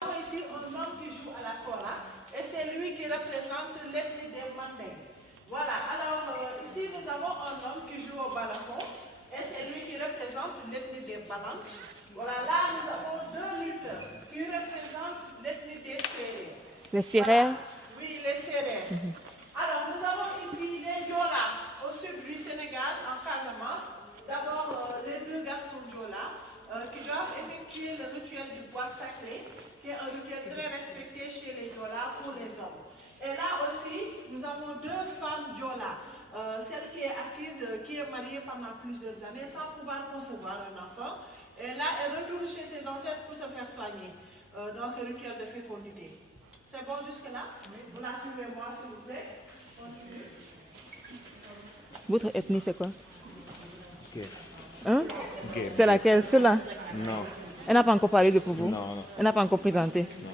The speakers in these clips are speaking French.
Ici, un homme qui joue à la kora et c'est lui qui représente l'ethnie des Mandingues. Voilà, alors ici nous avons un homme qui joue au balafon et c'est lui qui représente l'ethnie des Banan. Voilà, là nous avons deux lutteurs qui représentent l'ethnie des Sérères. Les Sérères? Voilà. Oui, les Sérères. Alors nous avons ici les Diola au sud du Sénégal, en Casamance. D'abord les deux garçons Diola qui doivent effectuer le rituel du bois sacré, qui est un rituel très respecté chez les Diola pour les hommes. Et là aussi, nous avons deux femmes Diola. Celle qui est assise, qui est mariée pendant plusieurs années sans pouvoir concevoir un enfant. Et là, elle retourne chez ses ancêtres pour se faire soigner dans ce rituel de fécondité. C'est bon jusque-là? Vous la suivez-moi, s'il vous plaît. Continuez. Votre ethnie, c'est quoi? Gué. Hein? Gué. C'est laquelle? Celle-là? Non. Elle n'a pas encore parlé de pour vous? Non, non. Elle n'a pas encore présenté? Non.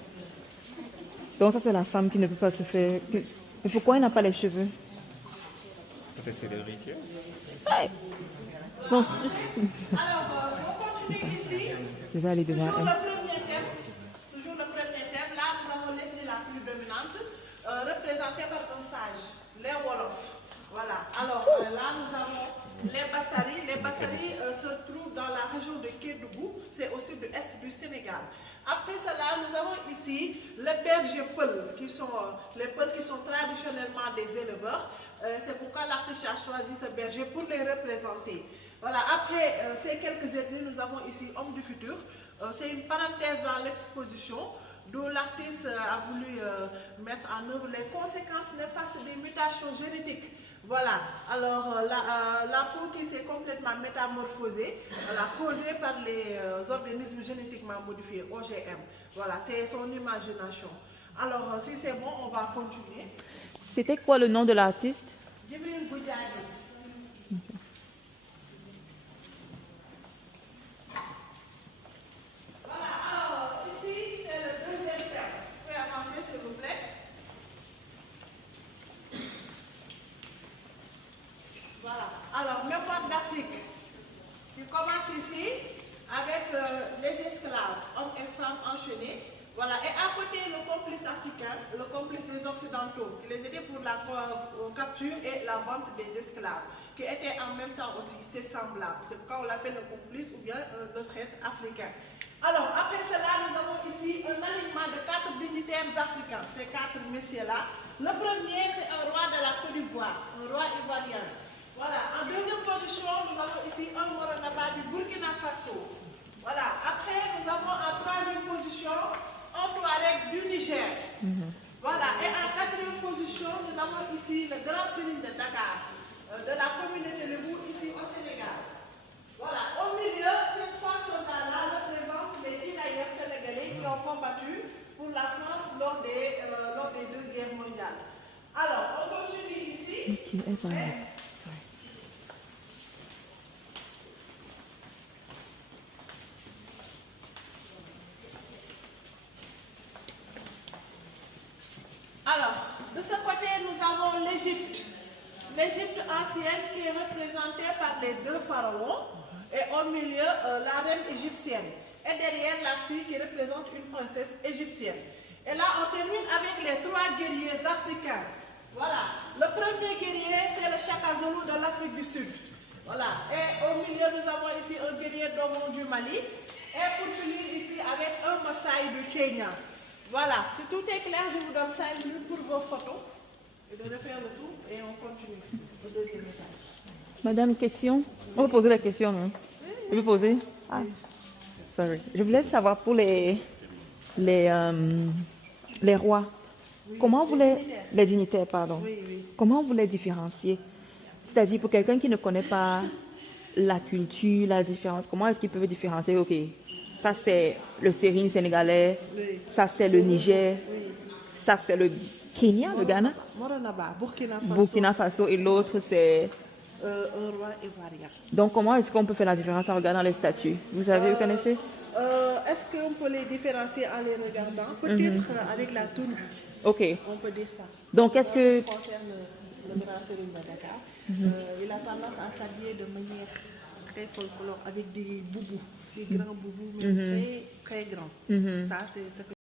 Donc ça, c'est la femme qui ne peut pas se faire... Mais pourquoi elle n'a pas les cheveux? Peut-être c'est le rituel. Hey. Non, Alors, on continue ici. je vais aller devant Toujours elle. le premier thème. Là, nous avons l'ethnie la plus dominante, représentée par un sage, les Wolofs. Voilà. Alors, là, nous avons les Bassaris. Les Bassaris se trouvent dans la région de Kédougou, c'est au sud-est du Sénégal. Après cela, nous avons ici les bergers Peuls, qui sont les Peuls qui sont traditionnellement des éleveurs. C'est pourquoi l'artiste a choisi ce berger pour les représenter. Voilà, après ces quelques ethnies, nous avons ici Homme du futur. C'est une parenthèse dans l'exposition, d'où l'artiste a voulu mettre en œuvre les conséquences néfastes des mutations génétiques. Voilà, alors la peau qui s'est complètement métamorphosée, causée par les organismes génétiquement modifiés, OGM. Voilà, c'est son imagination. Alors, si c'est bon, on va continuer. C'était quoi le nom de l'artiste? Djibril Boudiagne. Voilà, alors ici c'est le deuxième thème. Vous pouvez avancer s'il vous plaît. Voilà, alors mémoire d'Afrique. qui commence ici avec les esclaves, hommes et femmes enchaînés. Voilà, et à côté le complice africain, le complice des Occidentaux, qui les aidait pour la capture et la vente des esclaves, qui étaient en même temps aussi, c'est semblable. C'est pourquoi on l'appelle le complice ou bien le traître africain. Alors, après cela, nous avons ici un alignement de 4 dignitaires africains, ces 4 messieurs-là. Le premier, c'est un roi de la Côte d'Ivoire, un roi ivoirien. Voilà, en deuxième position, nous avons ici un Moronaba du Burkina Faso. Voilà, après, nous avons en troisième position un Touareg du Niger. Voilà, et en quatrième position, nous avons ici le grand Serigne de Dakar, de la communauté Lébou, ici au Sénégal. Voilà, au milieu, ces 3 soldats-là représentent les tirailleurs sénégalais qui ont combattu pour la France lors des 2 guerres mondiales. Alors, on continue ici. Alors, de ce côté, nous avons l'Égypte. L'Égypte ancienne qui est représentée par les 2 pharaons et au milieu la reine égyptienne. Et derrière la fille qui représente une princesse égyptienne. Et là, on termine avec les 3 guerriers africains. Voilà. Le premier guerrier, c'est le Chaka Zulu de l'Afrique du Sud. Voilà. Et au milieu, nous avons ici un guerrier Dogon du Mali. Et pour finir ici avec un Maasai du Kenya. Voilà, si tout est clair, je vous donne 5 minutes pour vos photos et de refaire le tour et on continue au deuxième étage. Madame, question? On peut poser la question, non? Je peux poser? Ah, sorry. Je voulais savoir pour les rois, comment vous les dignitaires, pardon, comment vous les différenciez? C'est-à-dire pour quelqu'un qui ne connaît pas la culture, la différence, comment est-ce qu'ils peuvent différencier? Ok, ça c'est le Sérine sénégalais, ça c'est le Niger, ça c'est le Kenya, le Ghana, Moronaba, Burkina Faso et l'autre c'est... un roi ivoirien. Donc comment est-ce qu'on peut faire la différence en regardant les statues? Vous savez, vous connaissez? Est-ce qu'on peut les différencier en les regardant? Peut-être avec la tenue. Ok. On peut dire ça. Donc est-ce que... concerne le grand Serigne de Dakar, il a tendance à s'habiller de manière très folklore avec des boubous, des grands boubous, mais très, très grands. Ça, c'est ce que